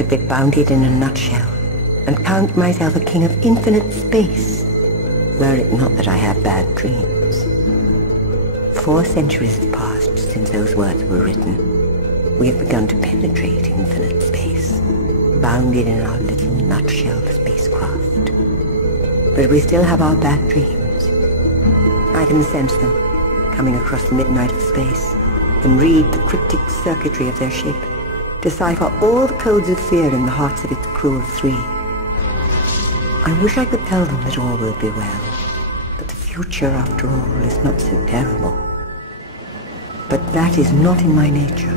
could be bounded in a nutshell and count myself a king of infinite space, were it not that I have bad dreams. 4 centuries have passed since those words were written. We have begun to penetrate infinite space, bounded in our little nutshell spacecraft. But we still have our bad dreams. I can sense them, coming across the midnight of space, and read the cryptic circuitry of their ship, decipher all the codes of fear in the hearts of its crew of 3. I wish I could tell them that all will be well, that the future, after all, is not so terrible. But that is not in my nature.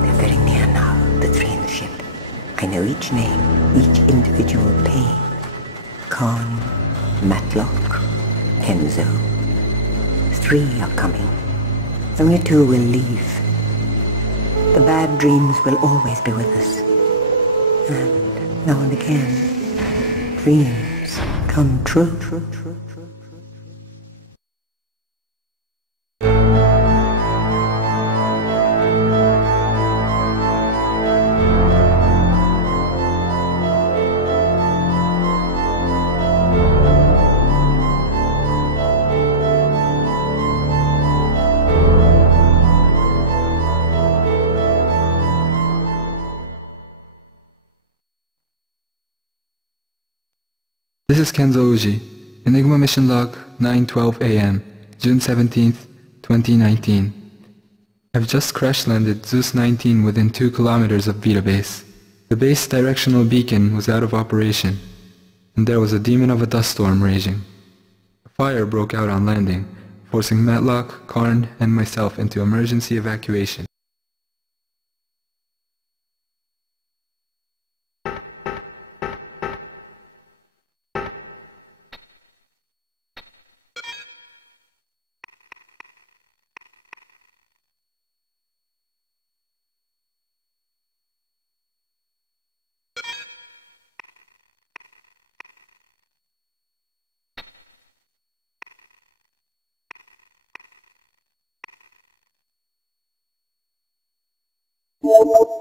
They're very near now, the 3 in the ship. I know each name, each individual pain. Khan, Matlock, Kenzo. 3 are coming. Only 2 will leave. The bad dreams will always be with us. And now and again, dreams come true. This is Kenzo Uji, Enigma Mission Log 9:12 AM, June 17th, 2019. I've just crash-landed Zeus 19 within 2 kilometers of Beta Base. The base directional beacon was out of operation, and there was a demon of a dust storm raging. A fire broke out on landing, forcing Matlock, Karn, and myself into emergency evacuation.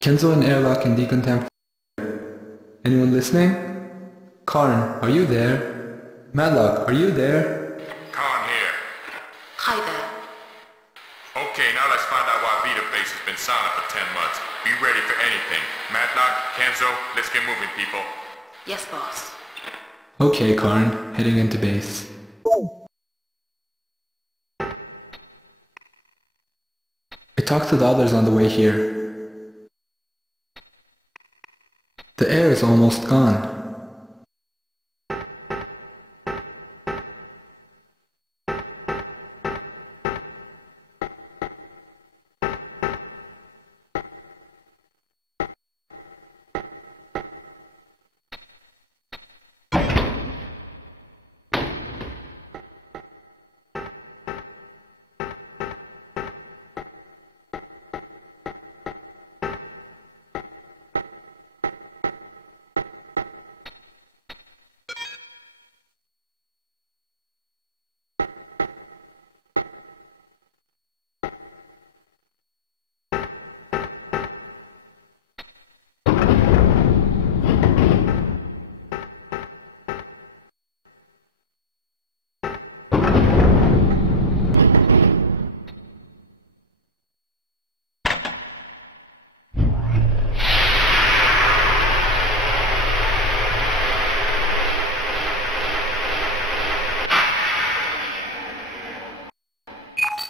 Kenzo and airlock and decontam. Anyone listening? Karn, are you there? Matlock, are you there? Karn here. Hi there. Okay, now let's find out why Beta Base has been silent for 10 months. Be ready for anything. Matlock, Kenzo, let's get moving, people. Yes, boss. Okay, Karn, heading into base. I talked to the others on the way here. The air is almost gone.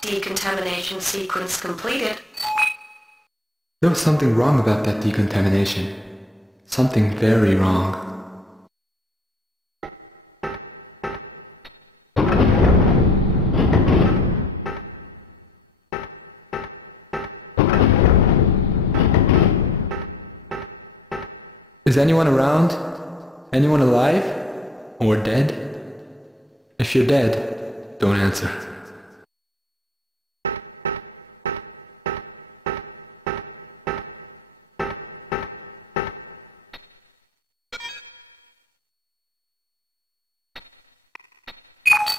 Decontamination sequence completed. There was something wrong about that decontamination. Something very wrong. Is anyone around? Anyone alive? Or dead? If you're dead, don't answer.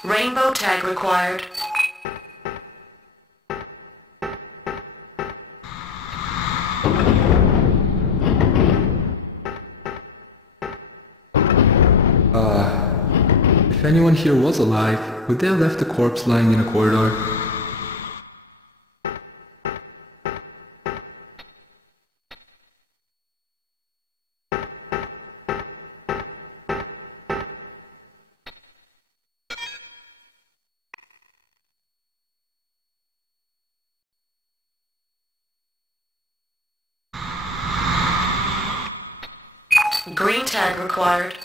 Rainbow tag required. If anyone here was alive, would they have left the corpse lying in a corridor? Green tag required.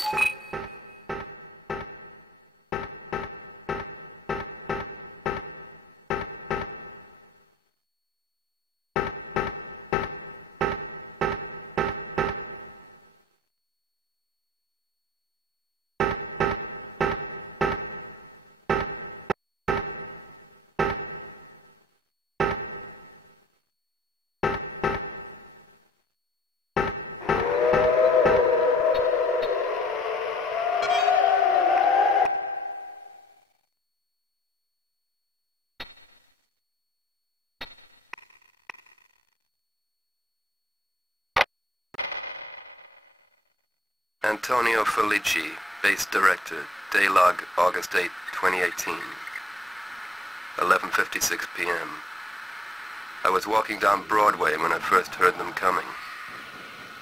Antonio Felici, Base Director, Daylog, August 8, 2018. 11:56 p.m. I was walking down Broadway when I first heard them coming.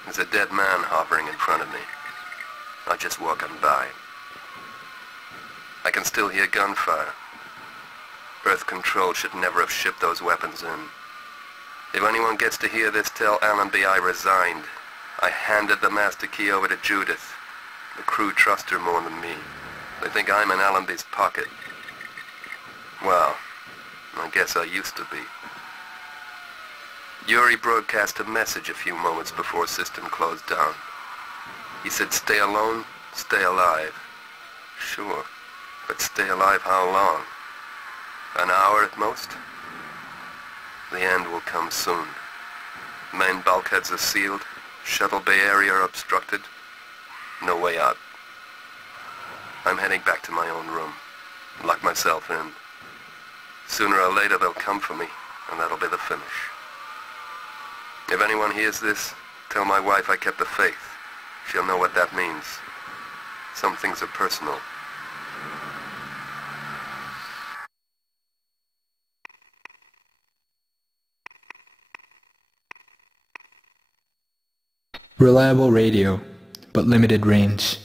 There's a dead man hovering in front of me. I just walking by. I can still hear gunfire. Earth Control should never have shipped those weapons in. If anyone gets to hear this, tell Allenby I resigned. I handed the master key over to Judith. The crew trust her more than me. They think I'm in Allenby's pocket. Well, I guess I used to be. Yuri broadcast a message a few moments before system closed down. He said, stay alone, stay alive. Sure, but stay alive how long? An hour at most? The end will come soon. Main bulkheads are sealed. Shuttle bay area obstructed. No way out. I'm heading back to my own room. Lock myself in. Sooner or later they'll come for me, and that'll be the finish. If anyone hears this, tell my wife I kept the faith. She'll know what that means. Some things are personal. Reliable radio, but limited range.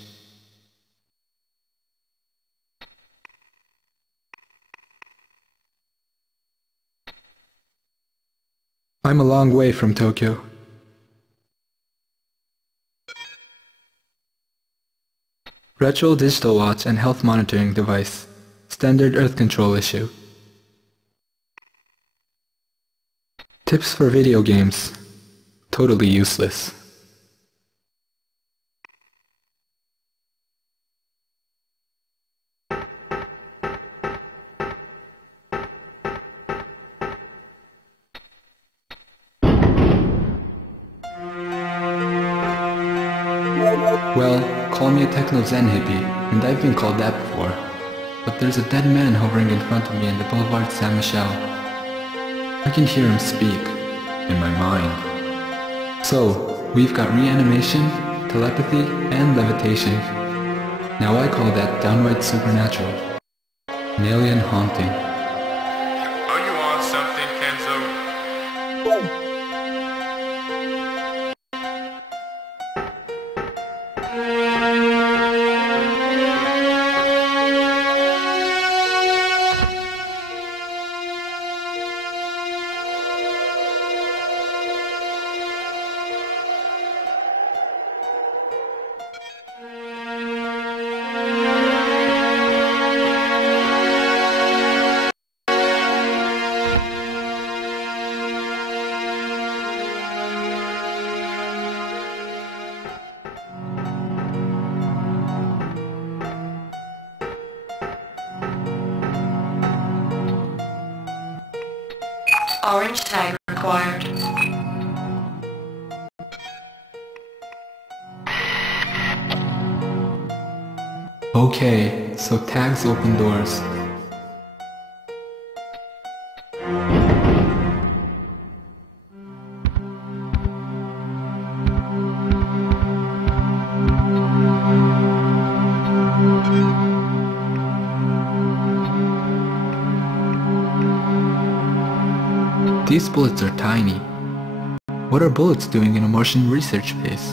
I'm a long way from Tokyo. Retro digital watch and health monitoring device. Standard Earth Control issue. Tips for video games. Totally useless. Well, call me a techno-zen hippie, and I've been called that before. But there's a dead man hovering in front of me in the Boulevard Saint-Michel. I can hear him speak, in my mind. So, we've got reanimation, telepathy, and levitation. Now I call that downright supernatural. An alien haunting. Are you on something, Kenzo? Orange tag required. Okay, so tags open doors. these bullets are tiny. What are bullets doing in a Martian research base?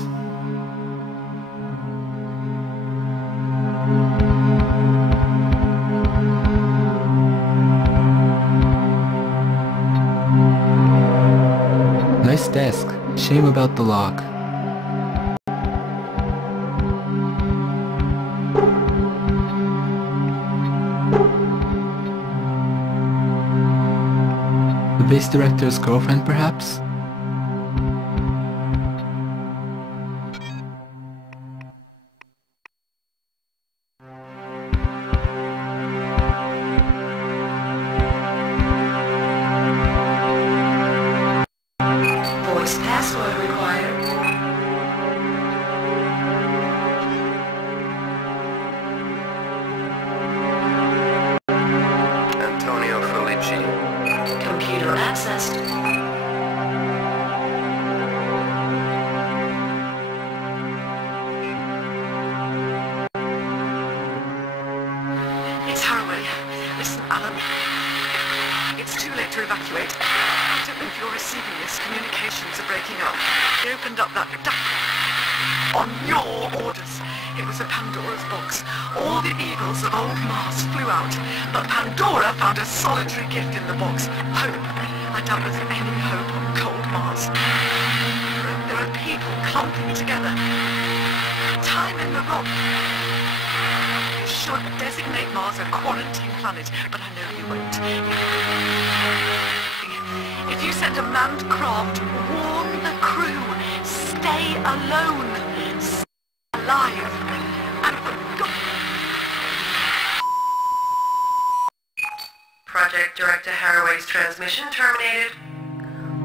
Nice desk. Shame about the lock. The base director's girlfriend, perhaps? Voice password required. Antonio Felici. Computer accessed. It's Haraway. Listen, Alan. It's too late to evacuate. I don't know if you're receiving this. Communications are breaking up. They opened up that... On your orders. It was a Pandora's box. All the eagles of old Mars flew out, but Pandora found a solitary gift in the box. Hope. I doubt there's any hope on cold Mars. There are people clumping together. Time in the rock. You should designate Mars a quarantine planet, but I know you won't. If you send a manned craft, warn the crew. Stay alone. Stay alive. And for God... Project Director Haraway's transmission terminated.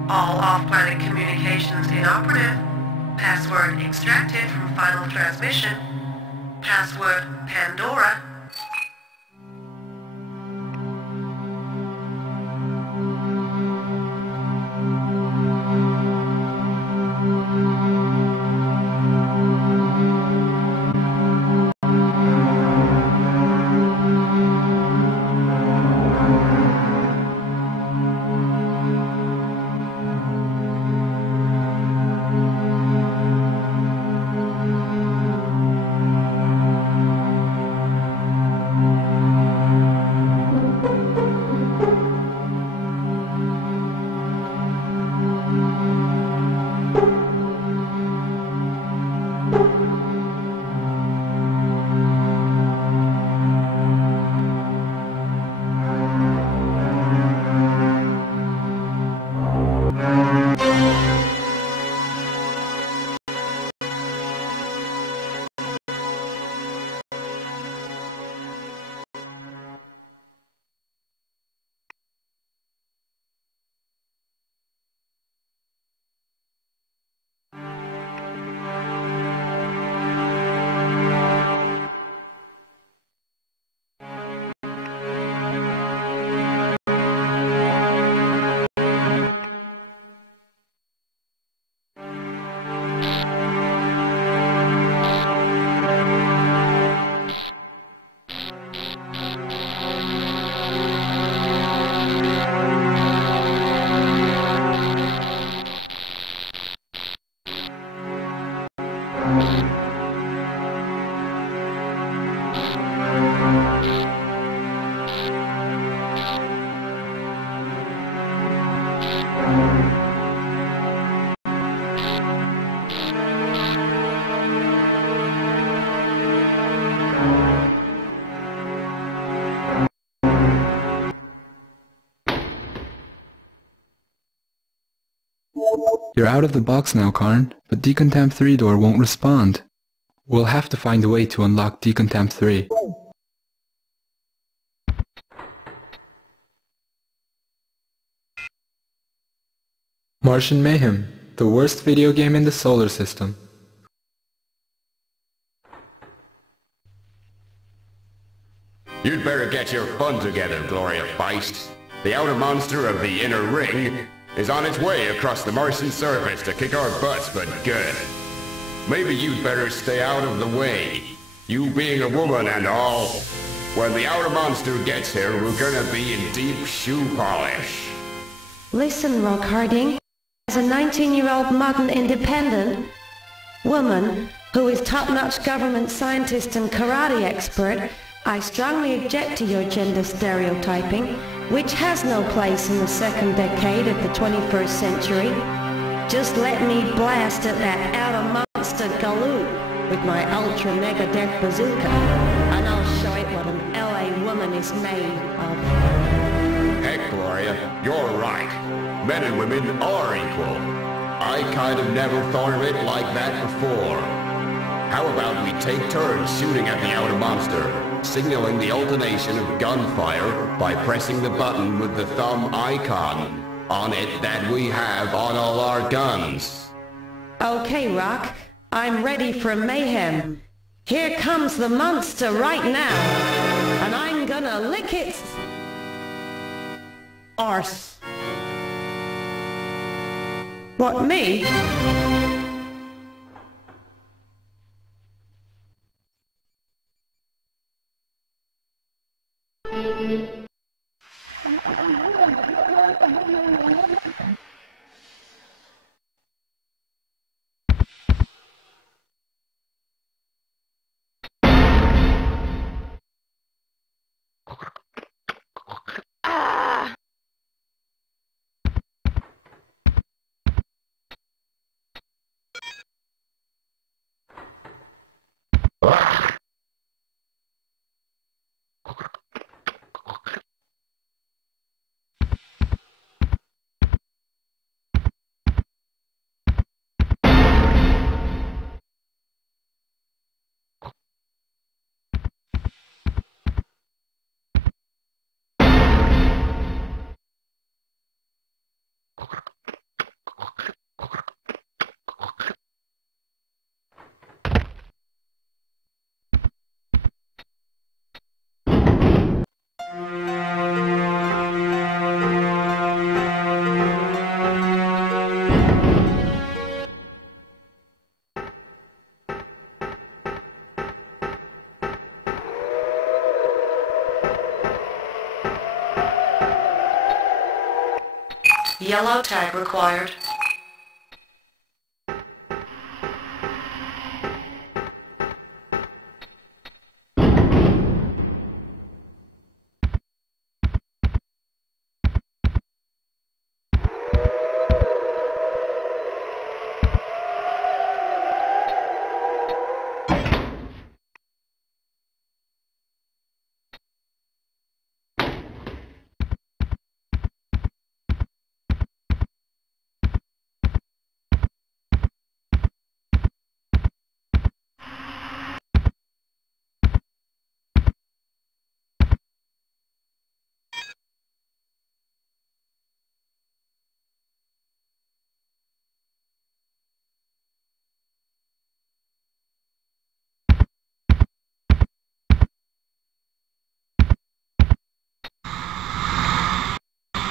All off-planet communications inoperative. Password extracted from final transmission. Password Pandora. You're out of the box now, Karn, but Decontam 3 door won't respond. We'll have to find a way to unlock Decontam 3. Martian Mayhem, the worst video game in the solar system. You'd better get your fun together, Gloria Feist. The outer monster of the inner ring is on its way across the Martian surface to kick our butts, but good. Maybe you'd better stay out of the way. You being a woman and all. When the outer monster gets here, we're gonna be in deep shoe polish. Listen, Rock Harding. As a 19-year-old modern independent woman who is top-notch government scientist and karate expert, I strongly object to your gender stereotyping, which has no place in the second decade of the 21st century. Just let me blast at that outer monster galoot with my ultra-mega death bazooka, and I'll show it what an LA woman is made of. Heck, Gloria, you're right. Men and women are equal. I kind of never thought of it like that before. How about we take turns shooting at the outer monster, signaling the alternation of gunfire by pressing the button with the thumb icon on it that we have on all our guns. Okay, Rock. I'm ready for mayhem. Here comes the monster right now, and I'm gonna lick its arse. What, me? Yellow tag required.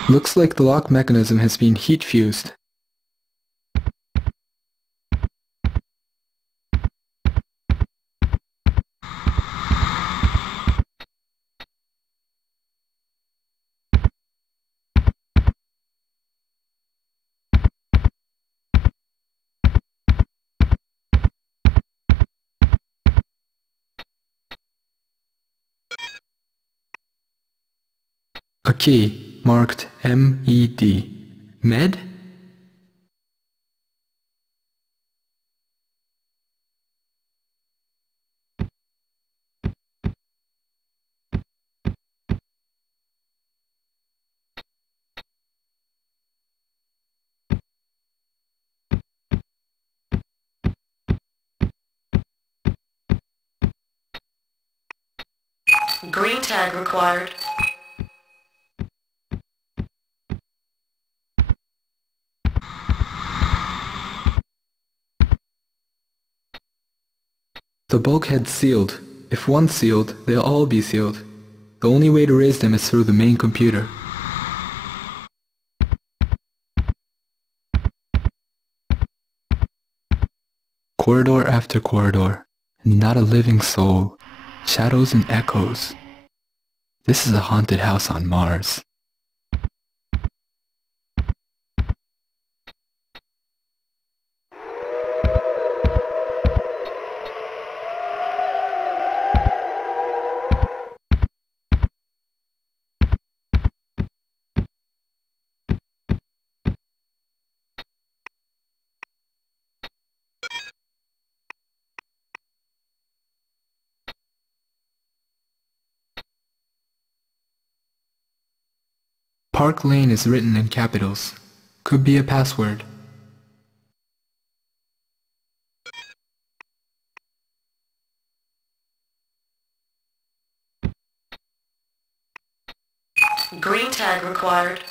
Looks like the lock mechanism has been heat fused. A key marked MED. Med? Green tag required. The bulkhead's sealed. If one's sealed, they'll all be sealed. The only way to raise them is through the main computer. Corridor after corridor, and not a living soul. Shadows and echoes. This is a haunted house on Mars. Park Lane is written in capitals. Could be a password. Green tag required.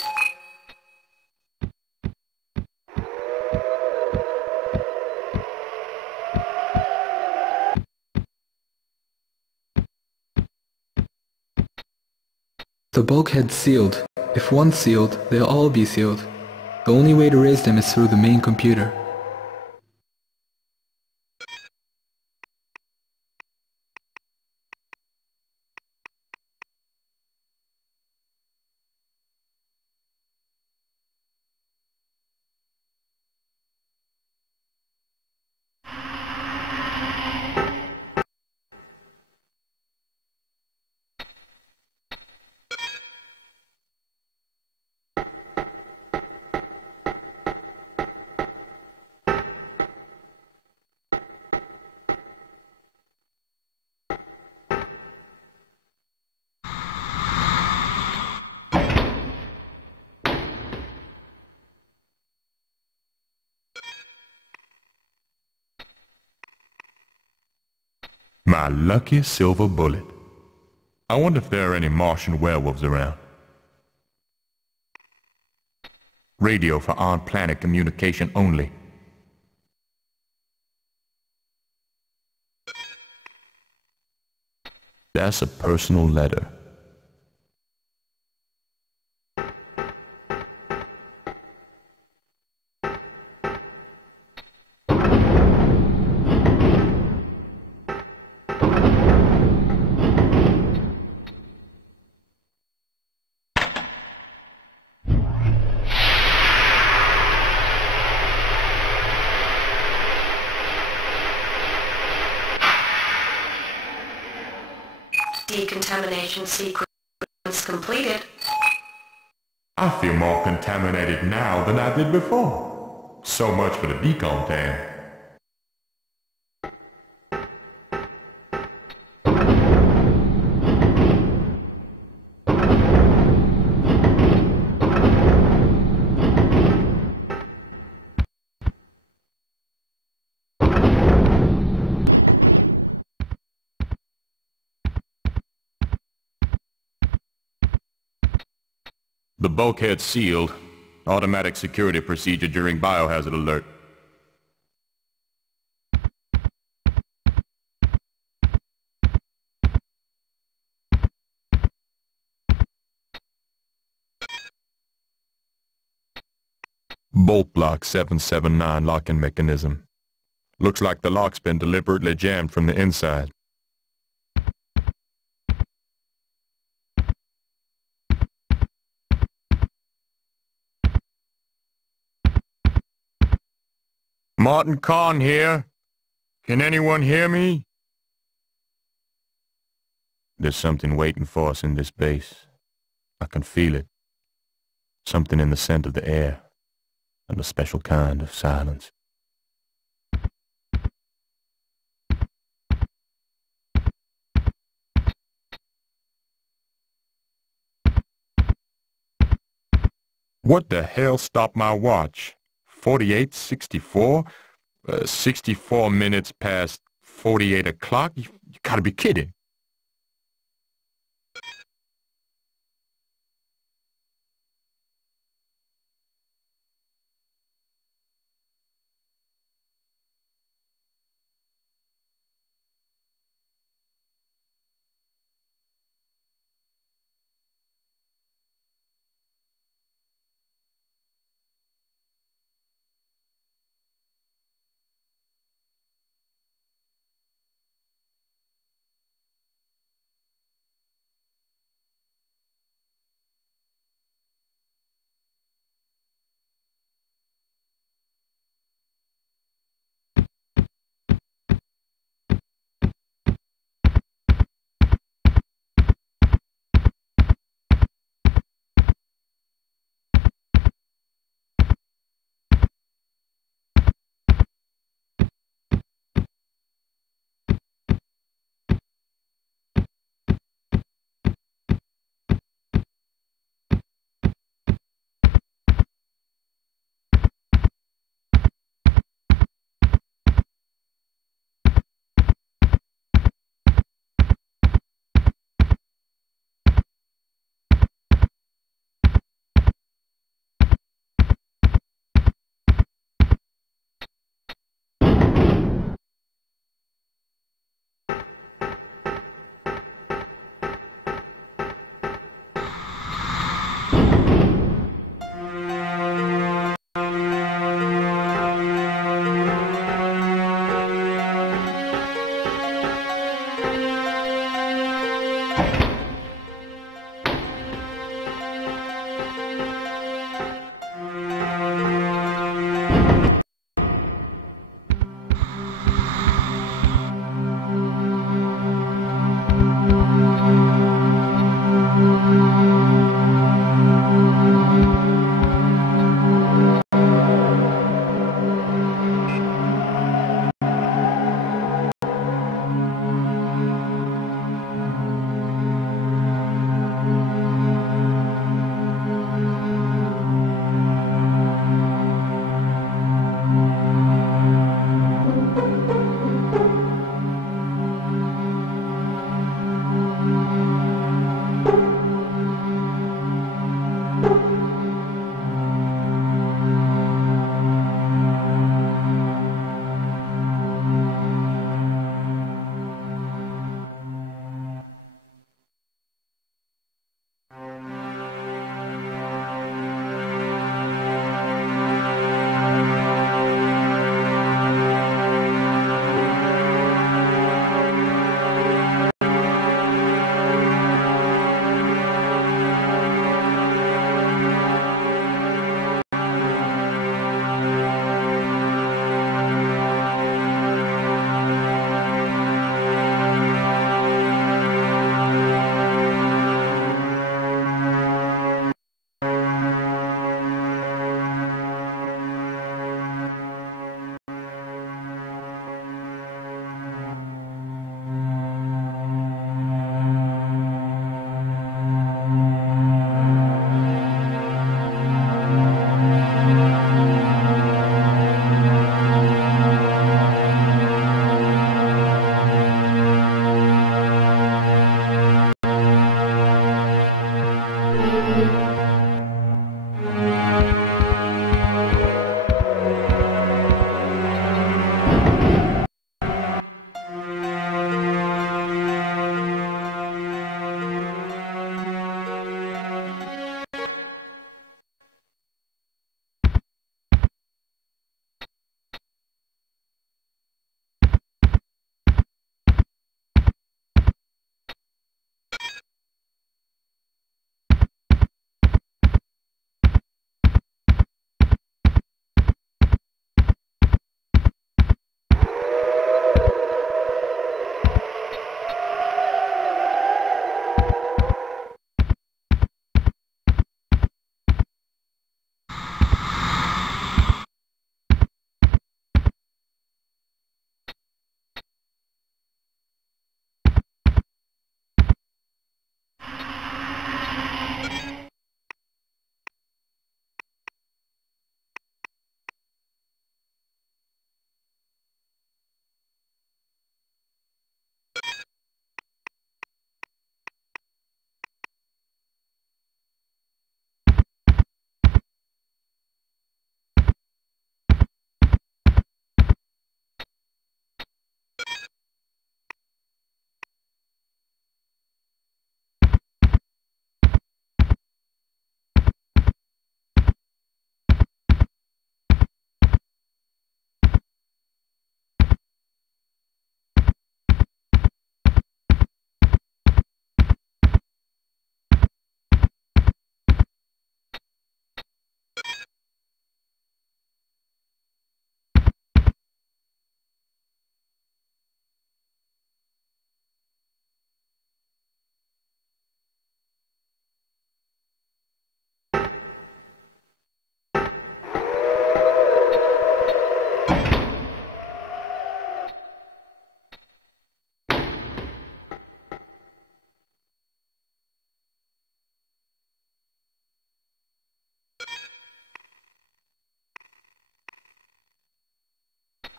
The bulkhead's sealed. If one's sealed, they'll all be sealed. The only way to raise them is through the main computer. My lucky silver bullet. I wonder if there are any Martian werewolves around. Radio for on-planet communication only. That's a personal letter. Decontamination sequence completed. I feel more contaminated now than I did before. So much for the decon tan. The bulkhead sealed. Automatic security procedure during biohazard alert. Bolt block 779 locking mechanism. Looks like the lock's been deliberately jammed from the inside. Martin Kahn here. Can anyone hear me? There's something waiting for us in this base. I can feel it. Something in the scent of the air, and a special kind of silence. What the hell stopped my watch? 48:64? 64 minutes past 48 o'clock? You gotta be kidding.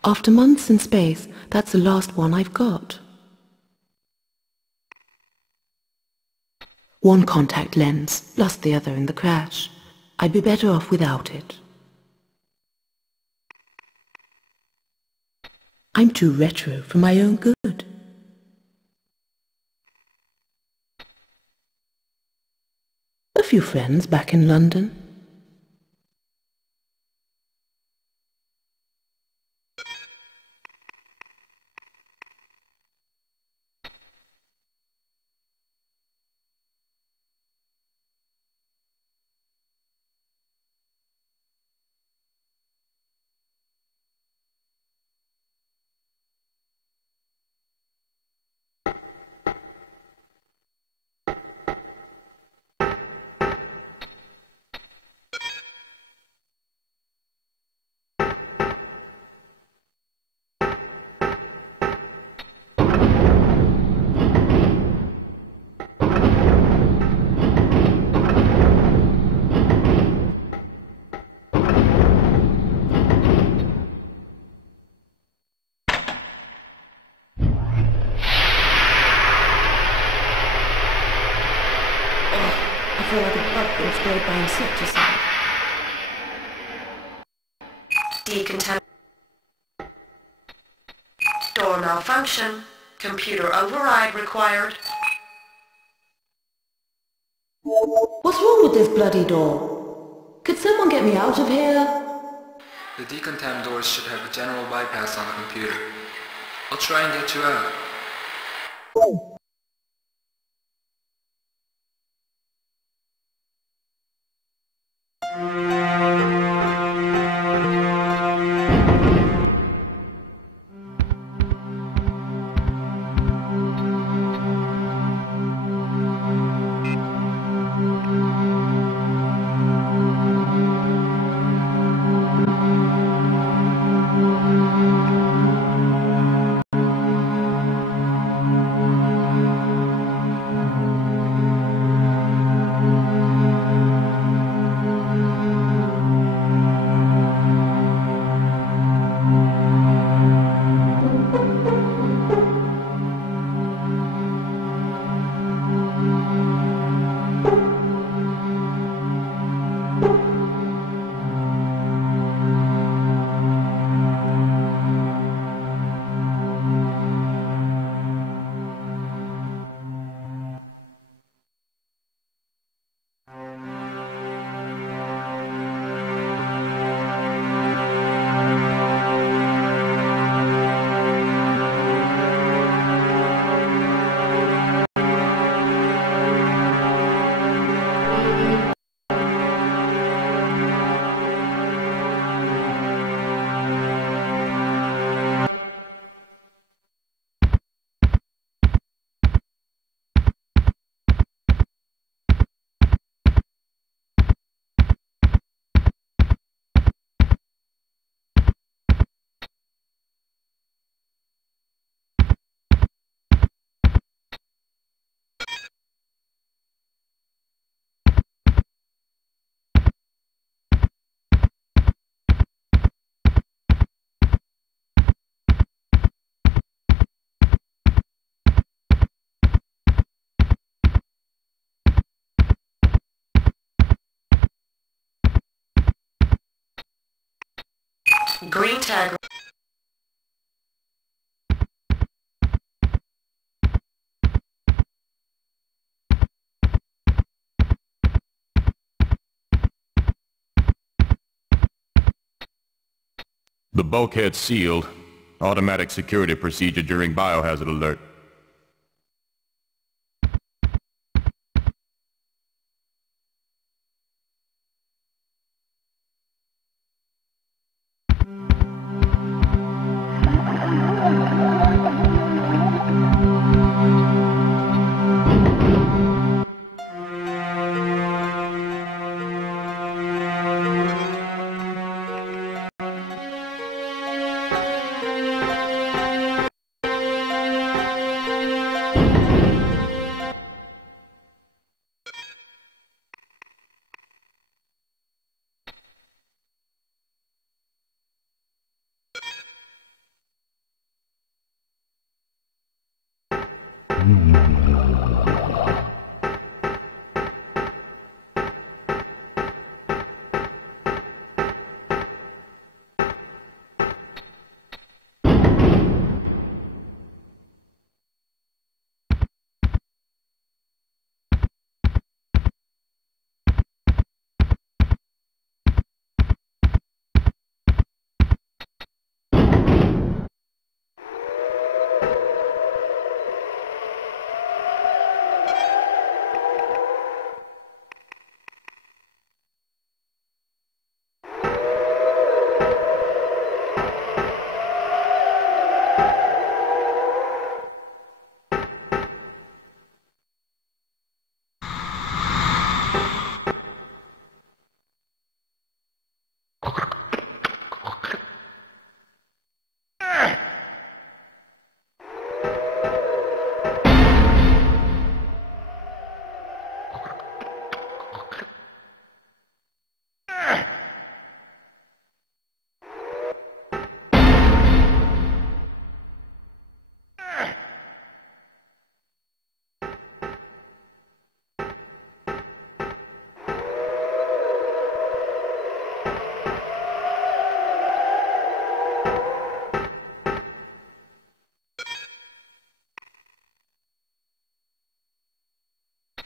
After months in space, that's the last one I've got. One contact lens, lost the other in the crash. I'd be better off without it. I'm too retro for my own good. A few friends back in London. I feel like a bug being sprayed by insecticide. Decontamination. Door malfunction. Computer override required. What's wrong with this bloody door? Could someone get me out of here? The decontam doors should have a general bypass on the computer. I'll try and get you out. Green tag. The bulkhead sealed. Automatic security procedure during biohazard alert.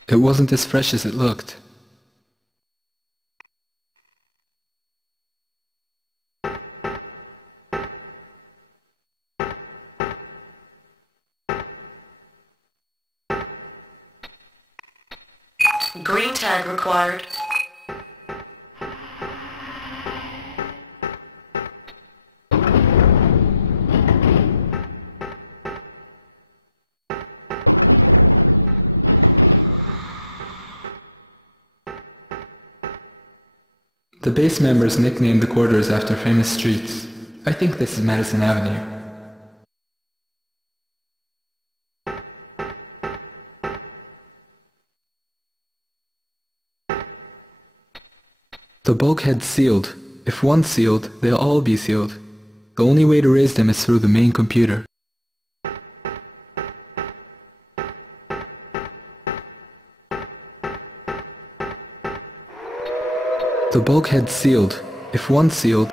It wasn't as fresh as it looked. Green tag required. The base members nicknamed the quarters after famous streets. I think this is Madison Avenue. The bulkhead's sealed. If one's sealed, they'll all be sealed. The only way to raise them is through the main computer. The bulkhead's sealed. If one's sealed,